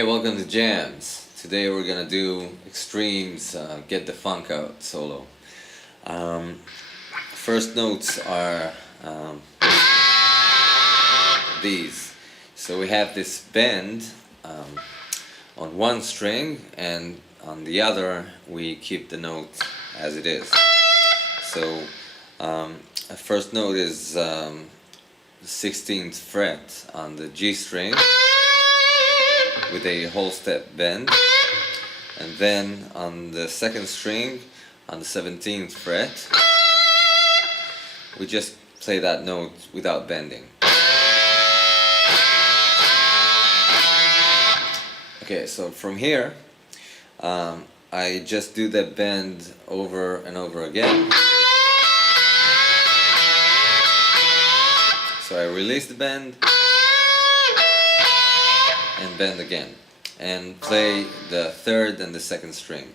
Hey, welcome to Jams. Today we're gonna do Extremes Get the Funk Out solo. First notes are these. So we have this bend on one string, and on the other we keep the note as it is. So the first note is the 16th fret on the G string with a whole step bend, and then on the second string on the 17th fret we just play that note without bending. Okay, so from here I just do that bend over and over again. So I release the bend and bend again, and play the third and the second string.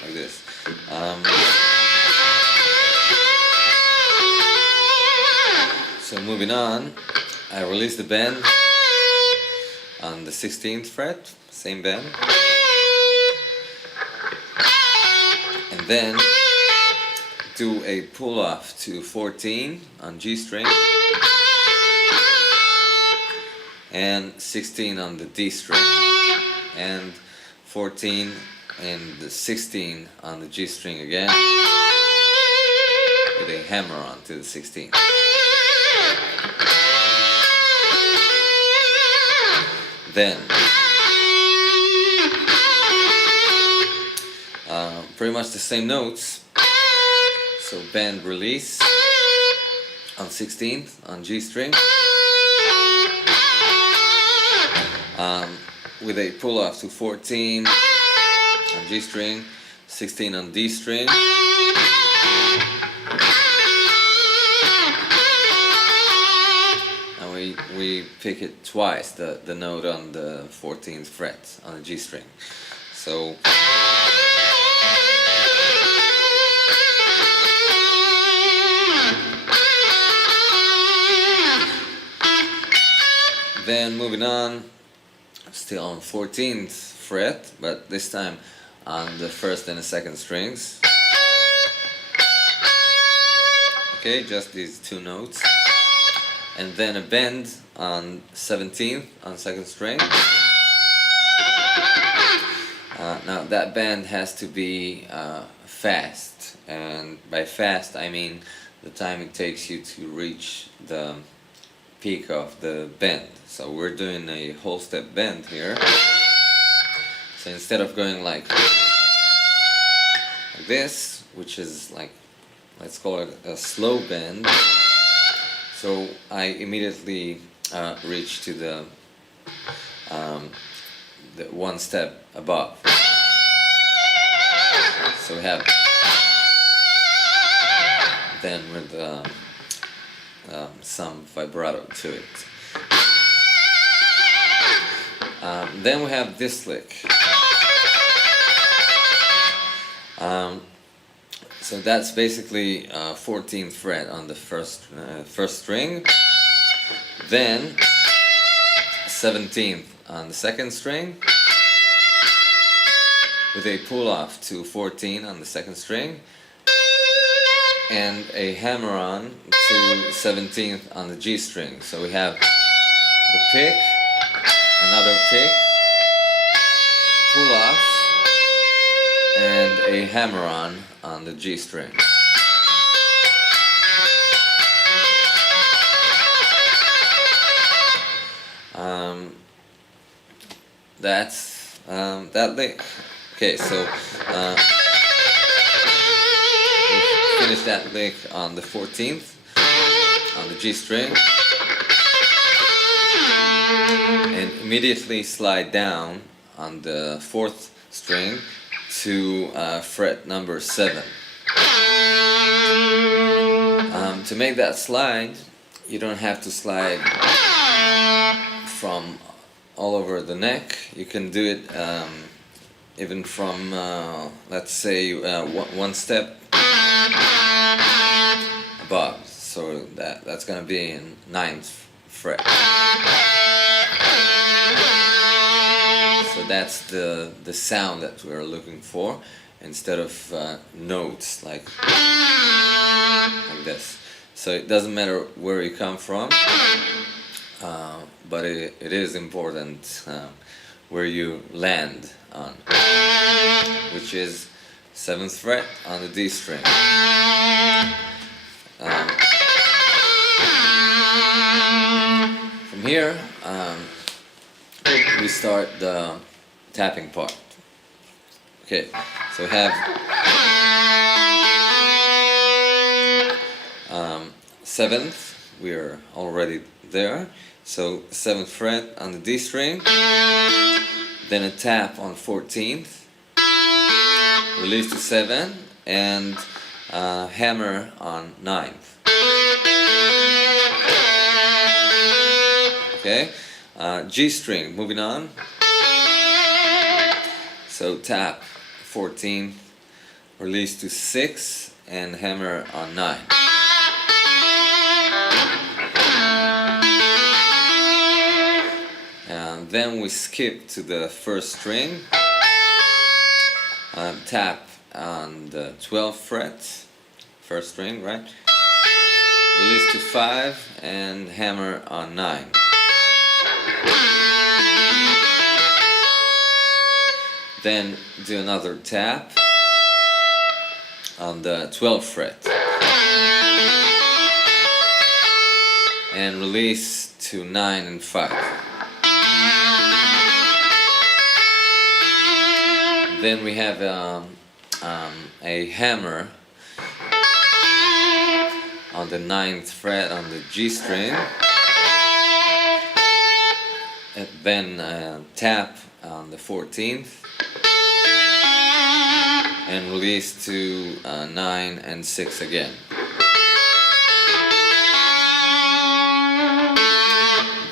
Like this. So moving on, I release the bend on the 16th fret, same bend, and then do a pull off to 14 on G string and 16 on the D string, and 14 and the 16 on the G string again with a hammer on to the 16. Then pretty much the same notes. So bend, release on 16th on G string with a pull off to 14 on G string, 16 on D string, and we pick it twice, the note on the 14th fret on the G string. So then moving on, still on 14th fret, but this time on the first and the second strings. Okay, just these two notes. And then a bend on 17th on second string. Now that bend has to be fast, and by fast I mean the time it takes you to reach the peak of the bend. So we're doing a whole step bend here. So instead of going like this, which is like, let's call it a slow bend, so I immediately reach to the one step above. So we have then with some vibrato to it. Then we have this lick. So that's basically 14th fret on the first string, then 17th on the second string with a pull off to 14 on the second string, and a hammer on to 17th on the G string. So we have the pick, another pick, pull off, and a hammer on the G string. That's that lick. Okay, so finish that lick on the 14th on the G string, and immediately slide down on the 4th string to fret number 7. To make that slide, you don't have to slide from all over the neck. You can do it even from let's say one step above. so that's gonna be in 9th fret. So that's the sound that we're looking for, instead of notes like this. So it doesn't matter where you come from, but it is important where you land on, which is 7th fret on the D string. From here, we start the tapping part. Okay, so we have 7th, we're already there. So 7th fret on the D string, then a tap on 14th, release to 7, and hammer on 9th. Okay, G string, moving on. So tap 14th, release to 6, and hammer on 9. And then we skip to the 1st string, tap on the 12th fret, 1st string, right? Release to 5 and hammer on 9. Then do another tap on the 12th fret and release to 9 and 5. Then we have a hammer on the 9th fret on the G string, and then tap on the 14th and release to 9 and 6 again.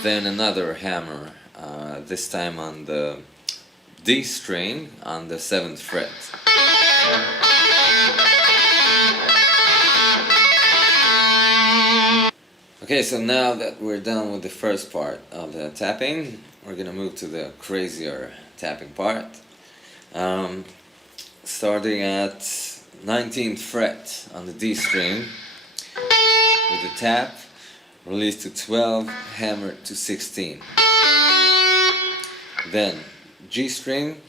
Then another hammer, this time on the D string on the 7th fret. Okay, so now that we're done with the first part of the tapping, we're gonna move to the crazier tapping part. Starting at 19th fret on the D string with the tap, release to 12, hammer to 16. Then G string,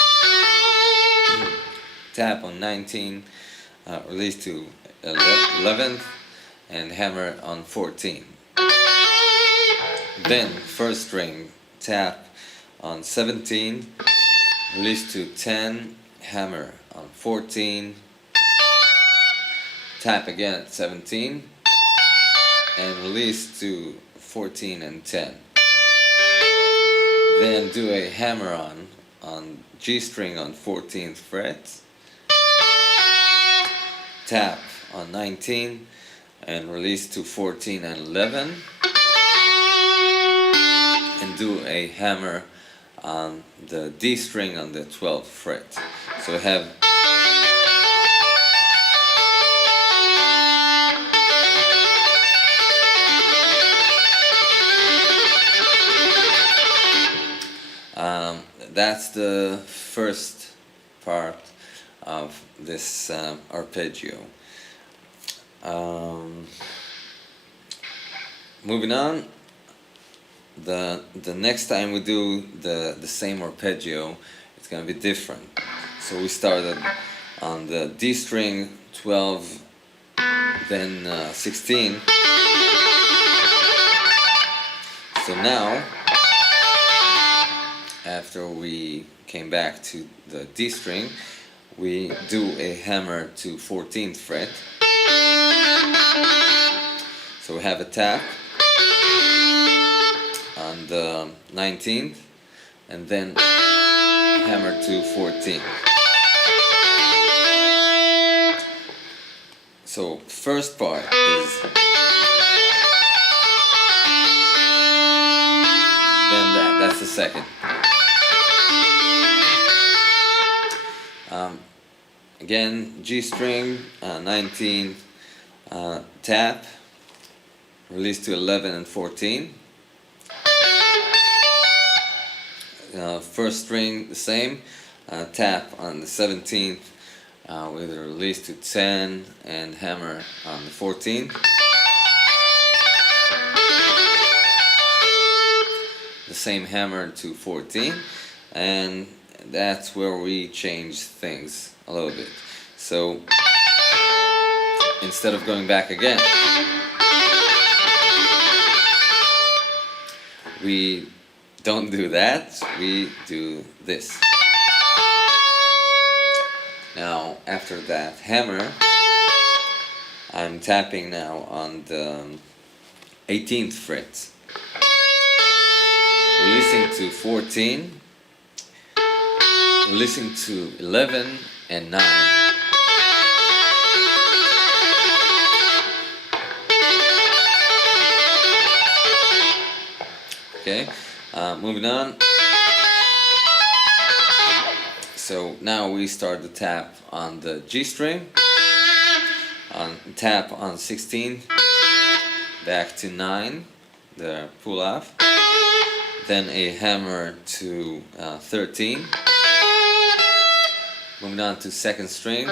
tap on 19, release to 11th, and hammer on 14. Then 1st string, tap on 17, release to 10, hammer on 14, tap again at 17, and release to 14 and 10. Then do a hammer on G string on 14th fret, tap on 19, and release to 14 and 11, and do a hammer on the D string on the 12th fret. So we have that's the first part of this arpeggio. Moving on, the next time we do the same arpeggio, it's gonna be different. So we started on the D string 12, then 16. So now, after we came back to the D string, we do a hammer to 14th fret. So we have a tap on the 19th, and then hammer to 14. So first part is, then that's the second. Again, G string, 19th, tap, release to 11 and 14. First string the same, tap on the 17th with a release to 10 and hammer on the 14th. The same hammer to 14, and that's where we change things a little bit. So instead of going back again, we don't do that, we do this. Now after that hammer, I'm tapping now on the 18th fret, releasing to 14, releasing to 11 and 9. Okay, moving on. So now we start the tap on the G string, tap on 16, back to 9, the pull off, then a hammer to 13, moving on to second string,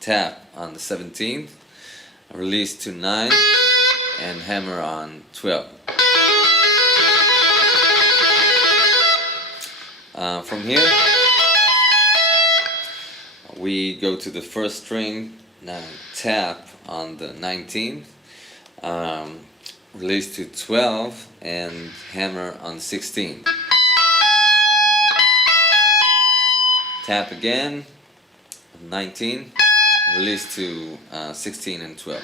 tap on the 17th, release to 9, and hammer on 12. From here, we go to the first string, now tap on the 19th, release to 12, and hammer on 16. Tap again, 19, release to 16 and 12.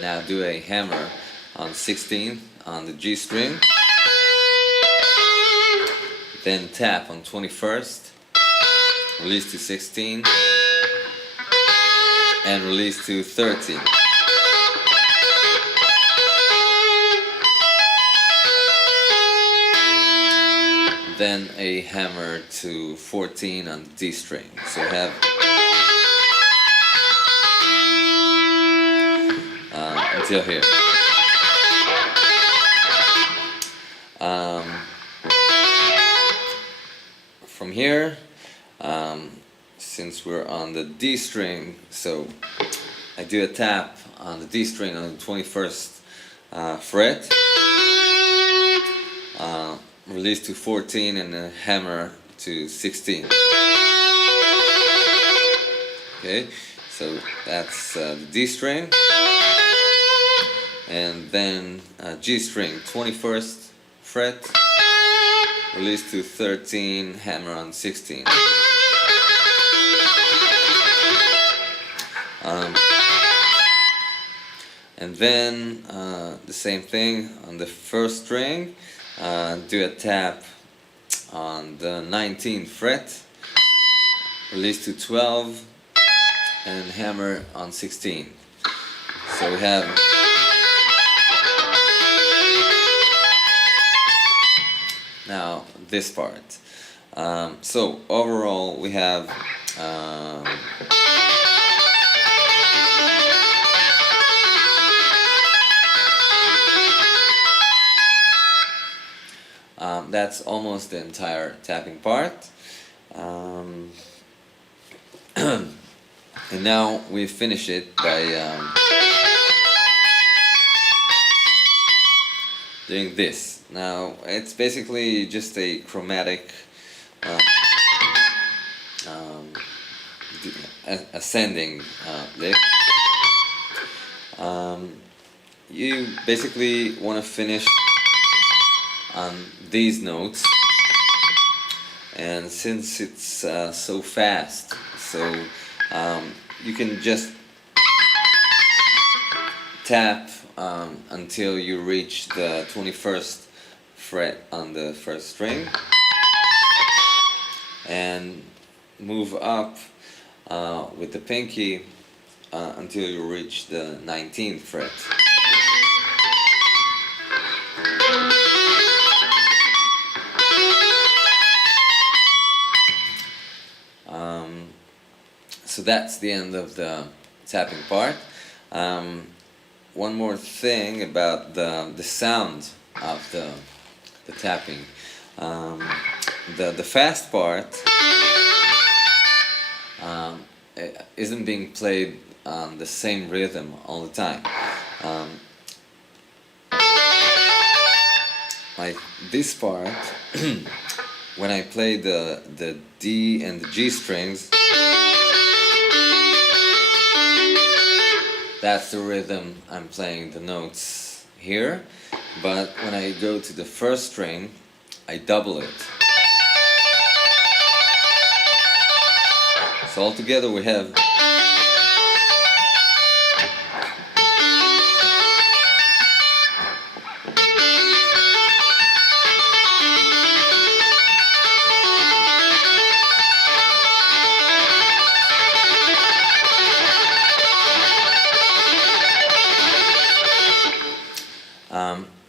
Now do a hammer on 16 on the G string, then tap on 21st, release to 16, and release to 13. Then a hammer to 14 on the D string. So you have until here. From here, since we're on the D string, so I do a tap on the D string on the 21st fret, release to 14 and a hammer to 16. Okay, so that's the D string, and then G string, 21st fret, release to 13, hammer on 16. And then the same thing on the first string, do a tap on the 19th fret, release to 12, and hammer on 16. So we have now this part. So overall we have that's almost the entire tapping part. And now we finish it by doing this. Now it's basically just a chromatic ascending lick. You basically want to finish on these notes, and since it's so fast, so you can just tap until you reach the 21st fret on the first string, and move up with the pinky until you reach the 19th fret. So that's the end of the tapping part. One more thing about the sound of the tapping. The fast part isn't being played on the same rhythm all the time. Like this part, when I play the D and the G strings, that's the rhythm I'm playing the notes here. But when I go to the first string, I double it. So altogether we have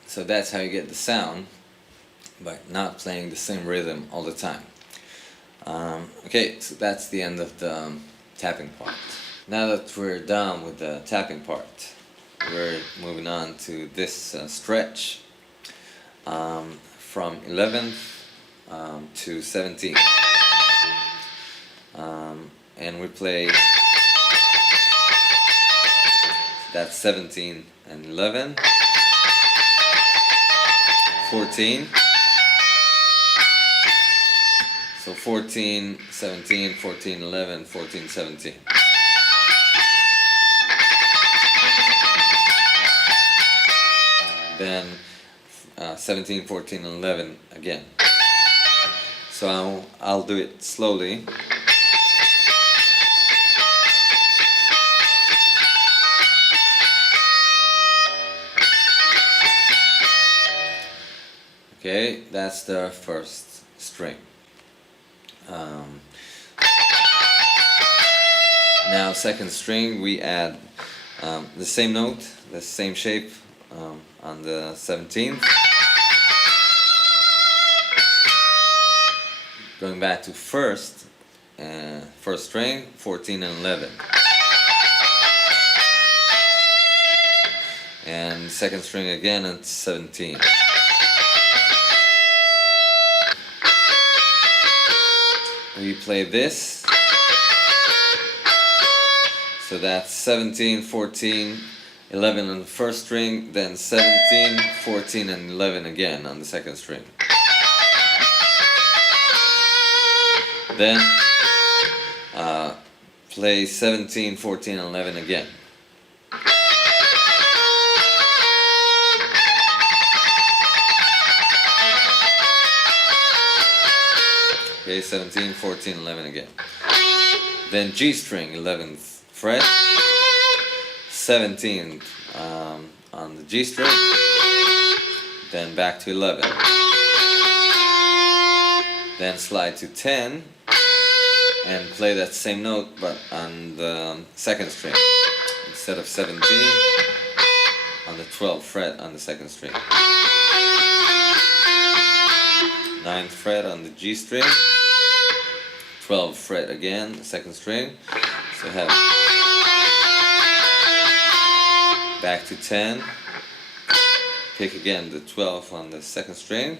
so that's how you get the sound, but not playing the same rhythm all the time. Okay, so that's the end of the tapping part. Now that we're done with the tapping part, we're moving on to this stretch from 11th to 17th. And we play, that's 17 and 11. 14, so 14, 17, 14, 11, 14, 17. Then 17, 14, and 11 again. So I'll do it slowly. Okay, that's the first string. Now second string, we add the same note, the same shape on the 17th. Going back to first string, 14 and 11. And second string again at 17. We play this, so that's 17, 14, 11 on the first string, then 17, 14 and 11 again on the second string. Then play 17, 14 and 11 again. Okay, 17, 14, 11 again. Then G string, 11th fret, 17th on the G string, then back to 11. Then slide to 10 and play that same note but on the second string. Instead of 17, on the 12th fret on the second string. 9th fret on the G string, 12th fret again, second string, so have back to 10, pick again the 12th on the second string,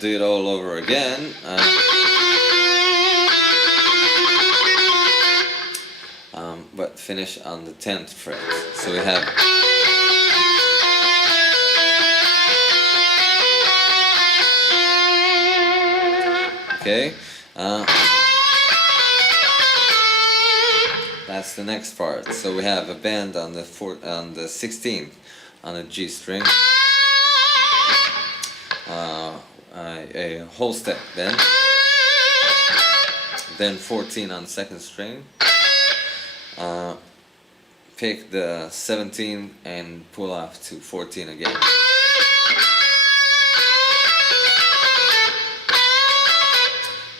do it all over again, but finish on the 10th fret, so we have okay, that's the next part. So we have a bend on the 16th on a G string, a whole step bend, then 14 on second string, pick the 17 and pull off to 14 again.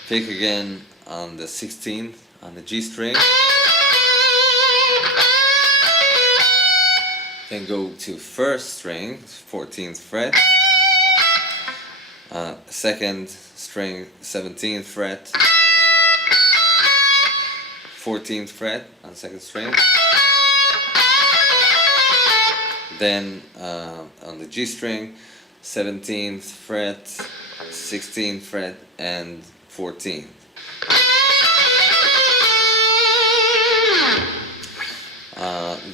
Pick again on the 16th on the G string, then go to first string, 14th fret, second string 17th fret, 14th fret on the second string, then on the G string 17th fret, 16th fret, and 14th.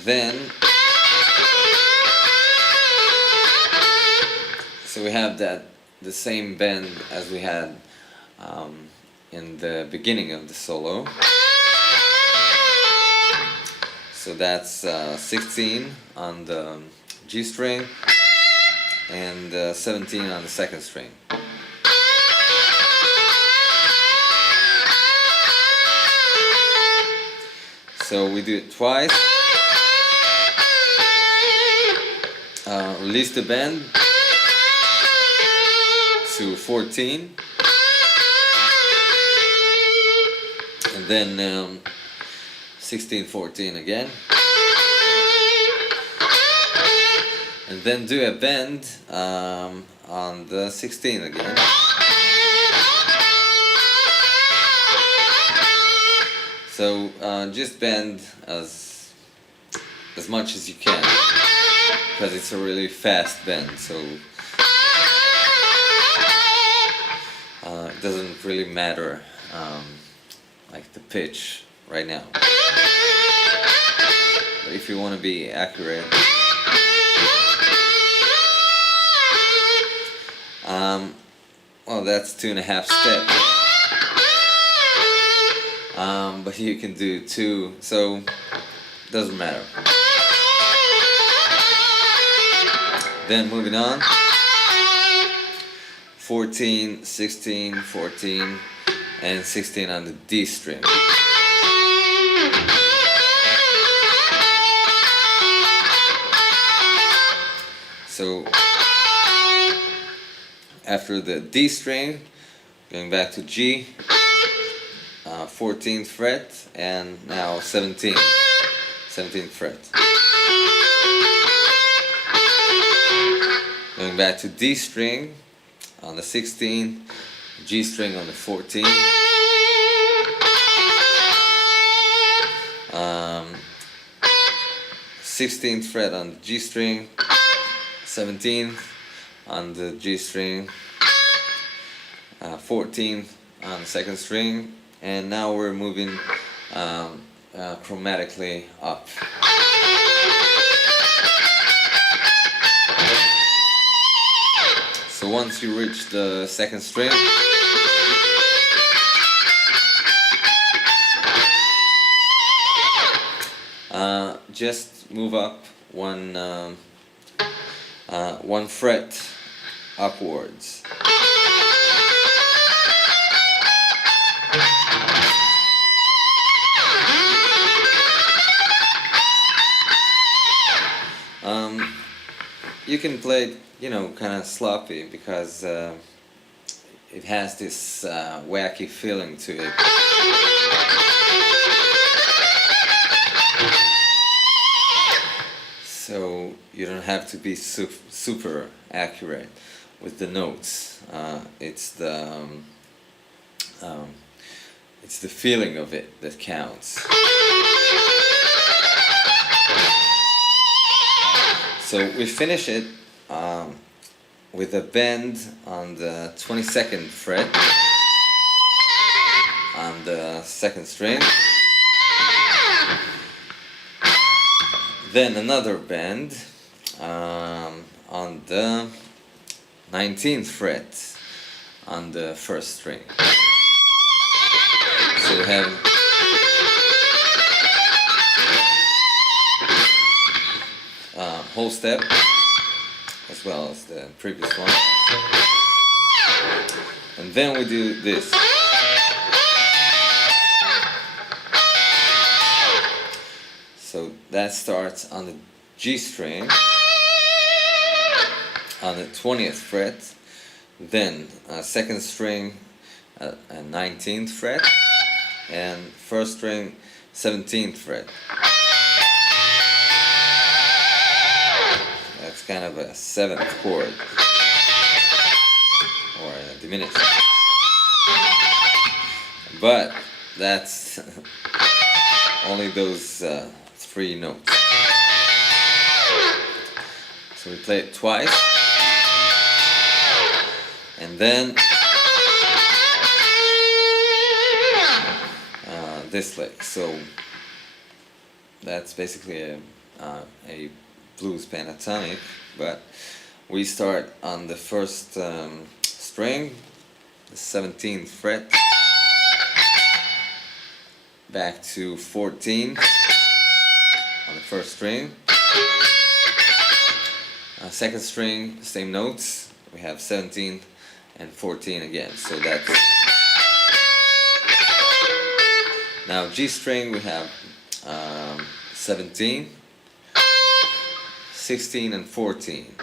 Then so we have the same bend as we had in the beginning of the solo. So that's 16 on the G string and 17 on the second string. So we do it twice. Release the bend to 14, and then 16, 14 again, and then do a bend on the 16 again. So just bend as much as you can, because it's a really fast bend, so it doesn't really matter like the pitch right now. But if you want to be accurate, well, that's 2.5 steps. But you can do 2, so it doesn't matter. Then moving on, 14, 16, 14, and 16 on the D string. So after the D string, going back to G, 14th fret, and now 17th fret. Going back to D string on the 16th, G string on the 14th, 16th fret on the G string, 17th on the G string, 14th on the second string, and now we're moving chromatically up. So once you reach the second string, just move up one fret upwards. You can play it, kind of sloppy, because it has this wacky feeling to it. So you don't have to be super accurate with the notes. It's the feeling of it that counts. So we finish it with a bend on the 22nd fret on the second string, then another bend on the 19th fret on the first string. So we have whole step as well as the previous one, and then we do this. So that starts on the G string on the 20th fret, then second string at 19th fret, and first string 17th fret. That's kind of a 7th chord, or a diminished. but that's only those 3 notes. So we play it twice, and then this lick. So that's basically a blues pentatonic, but we start on the first string, the 17th fret, back to 14 on the first string. Second string, same notes. We have 17 and 14 again. So that's now G string. We have 17, 16, and 14.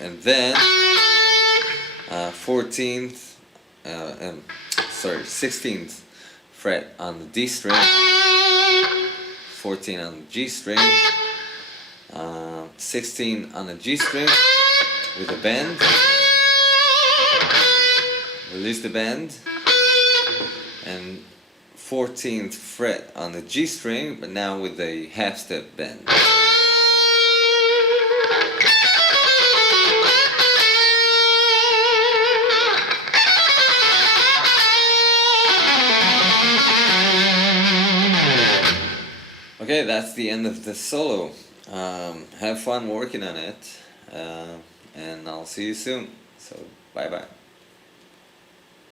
And then 14th, 16th fret on the D string, 14 on the G string, 16 on the G string with a bend, release the bend, and 14th fret on the G string, but now with a half step bend. Okay, that's the end of the solo. Have fun working on it, and I'll see you soon. So, bye bye.